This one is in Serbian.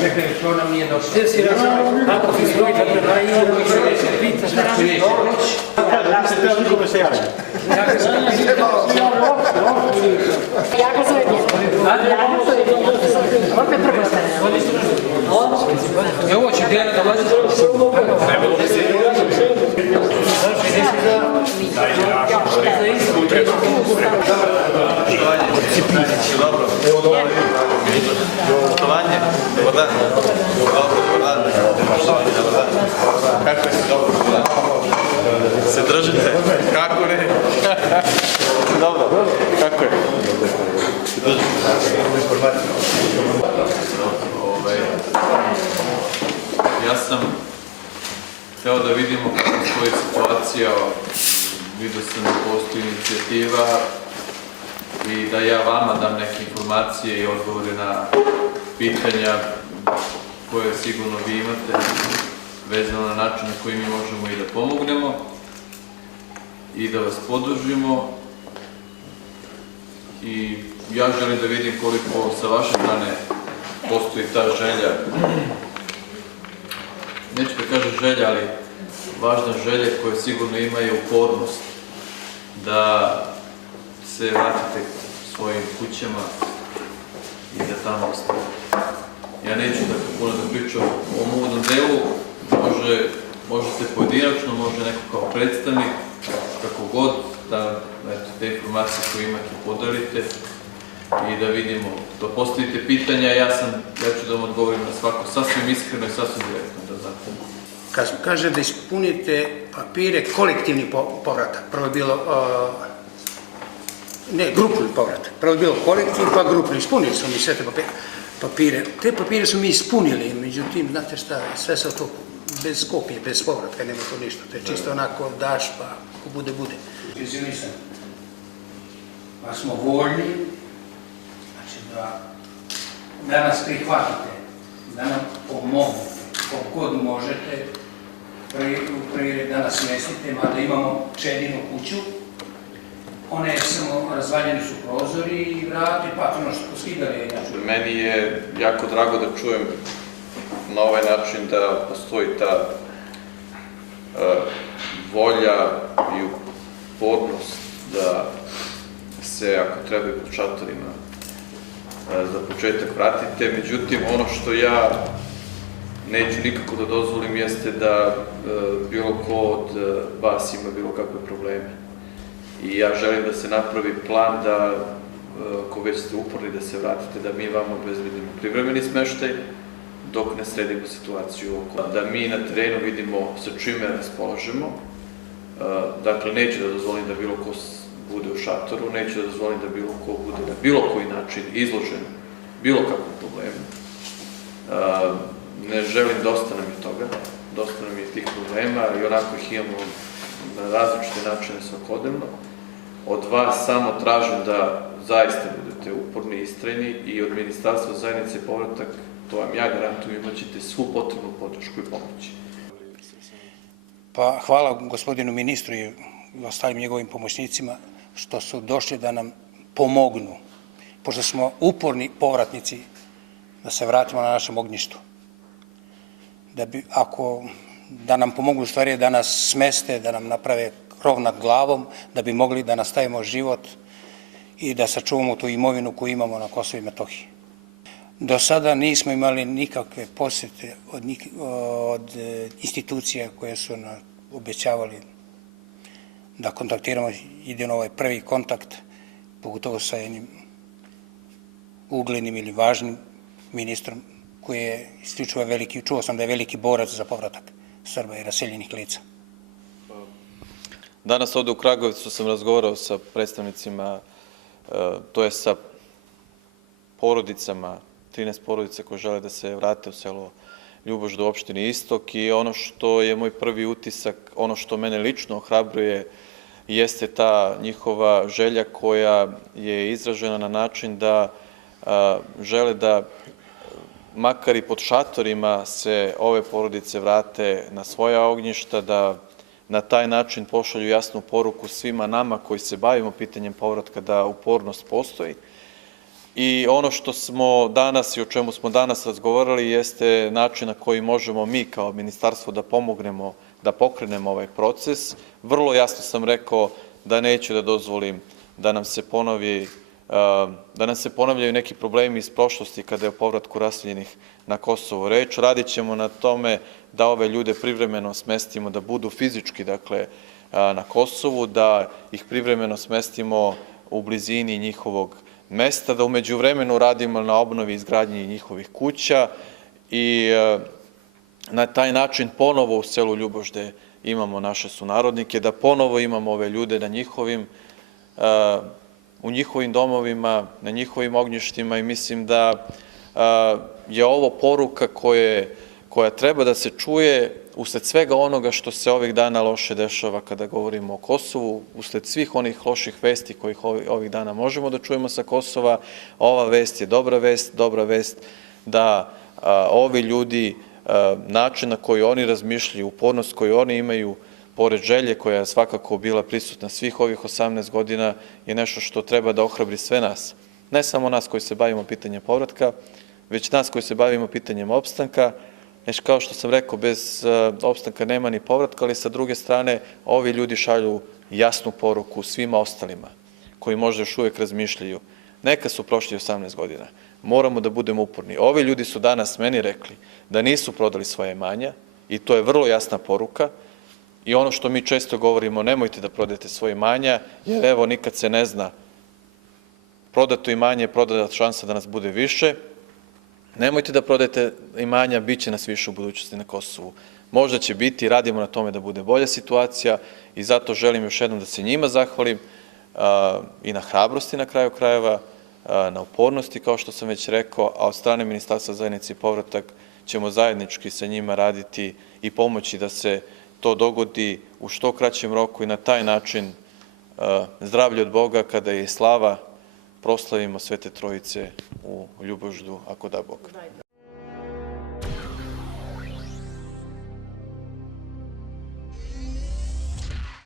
Čekaj, to nam nije došlo. Ako ti svoji tako da i ovo se pita šta Znači, neće reći. Da se treba nikome se javlja. Ja ga zovem Djeto. Opet prvo stane. Ovo će Dijana dolaziti. Trebalo bi se Dobro. Poštovanje. Dobar dan. Dobar dan. Kako je? Dobro. Se držite? Kako ne? Dobro. Kako je? Se držite? Ja sam hteo da vidimo kako stoji situacija. Vidio sam da postoji inicijativa i da ja vama dam neke informacije i odgovore na pitanja koje sigurno vi imate vezano na način na koji mi možemo i da pomognemo i da vas podržimo. I ja želim da vidim koliko sa vaše strane postoji ta želja, neću da kažem želja, ali važna želja koja sigurno ima je upornost da se vratite svojim kućama i da tamo ostane. Ja neću da puno da pričam o ovom uvodnom delu, možete pojedinačno, može neko kao predstavnik, kako god, da te informacije koje imate podelite i da vidimo, da postavite pitanja, ja ću da vam odgovorim na svako, sasvim iskreno i sasvim direktno, da znate. Kad kaže da ispunite papire, kolektivni povratak, prvo je bilo, ne, grupni povratak, prvo je bilo kolektivni pa grupni, ispunili smo mi sve te papire. Te papire smo mi ispunili, međutim, znate šta, sve sa to bez kopije, bez povratka, nema to ništa, to je čisto onako daš pa ko bude, bude. Izvinisan, pa smo voljni, znači da nas prihvatite, da nam pomognete, kogod možete, prvi da nas smestite, mada imamo čedinu kuću, one samo razvaljeni su prozori i vrati, patrno što skidali. Meni je jako drago da čujem na ovaj način da postoji ta volja i upornost da se, ako treba i pod šatorima, za početak vratite. Međutim, ono što ja neću nikako da dozvolim jeste da bilo ko od vas ima bilo kakve probleme. I ja želim da se napravi plan da, ako već ste uporni da se vratite, da mi vam obezbedimo privremeni smeštaj dok ne sredimo situaciju oko. Da mi na terenu vidimo sa čime raspolažemo. Dakle, neću da dozvolim da bilo ko bude u šatoru, neću da dozvolim da bilo ko bude na bilo koji način izložen bilo kakvom problemu. Ne želim da ostane mi toga, da ostane mi tih problema i onako ih imamo na različite načine svakodnevno. Od vas samo tražim da zaista budete uporni i istrajni i od Ministarstva zajednice i povratak, to vam ja garantujem, imat ćete svu potrebnu podršku i pomoći. Pa hvala gospodinu ministru i ostalim njegovim pomoćnicima što su došli da nam pomognu, pošto smo uporni povratnici da se vratimo na našem ognjištu. Da nam pomognu u stvari da nas smeste, da nam naprave krov nad glavom, da bi mogli da nastavimo život i da sačuvamo tu imovinu koju imamo na Kosovu i Metohiji. Do sada nismo imali nikakve posjete od institucija koje su nam obećavali da kontaktiramo, jedino ovaj prvi kontakt, pogotovo sa jednim uglednim ili važnim ministrom koji je isključivo veliki, čuo sam da je veliki borac za povratak Srba i raseljenih lica. Danas ovde u Kragujevcu sam razgovarao sa predstavnicima, to je sa porodicama, 13 porodica koje žele da se vrate u selo Ljubožd u opštini Istok i ono što je moj prvi utisak, ono što mene lično ohrabruje jeste ta njihova želja koja je izražena na način da žele da makar i pod šatorima se ove porodice vrate na svoja ognjišta, da na taj način pošalju jasnu poruku svima nama koji se bavimo pitanjem povratka da upornost postoji, I ono što smo danas i o čemu smo danas razgovarali jeste način na koji možemo mi kao ministarstvo da pomognemo, da pokrenemo ovaj proces. Vrlo jasno sam rekao da neću da dozvolim da nam se ponavljaju neki problemi iz prošlosti kada je o povratku raseljenih na Kosovo reč. Radit ćemo na tome da ove ljude privremeno smestimo, da budu fizički, dakle, na Kosovu, da ih privremeno smestimo u blizini njihovog mesta, da umeđu vremenu radimo na obnovi i izgradnji njihovih kuća i na taj način ponovo u selu Ljubožde imamo naše sunarodnike, da ponovo imamo ove ljude u njihovim domovima, na njihovim ognjištima i mislim da je ovo poruka koja treba da se čuje usled svega onoga što se ovih dana loše dešava kada govorimo o Kosovu, usled svih onih loših vesti kojih ovih dana možemo da čujemo sa Kosova. Ova vest je dobra vest da ovi ljudi, način na koji oni razmišljaju, upornost koju oni imaju, pored želje koja je svakako bila prisutna svih ovih 18 godina, je nešto što treba da ohrabri sve nas. Ne samo nas koji se bavimo pitanjem povratka, već nas koji se bavimo pitanjem opstanka. Znači, kao što sam rekao, bez opstanka nema ni povratka, ali sa druge strane ovi ljudi šalju jasnu poruku svima ostalima koji možda još uvijek razmišljaju. Neka su prošli 18 godina. Moramo da budemo uporni. Ovi ljudi su danas meni rekli da nisu prodali svoje imanja i to je vrlo jasna poruka. I ono što mi često govorimo, nemojte da prodajete svoje imanja, jer evo nikad se ne zna, prodato imanje je prodata šansa da nas bude više. Nemojte da prodajete imanja, bit će nas više u budućnosti na Kosovu. Možda će biti, radimo na tome da bude bolja situacija i zato želim još jednom da se njima zahvalim i na hrabrosti na kraju krajeva, na upornosti kao što sam već rekao, a od strane Ministarstva zajednice i povratak ćemo zajednički sa njima raditi i pomoći da se to dogodi u što kraćem roku i na taj način zdravlje od Boga kada je slava proslavimo Svete Trojice u Ljuboždu, ako da Bog.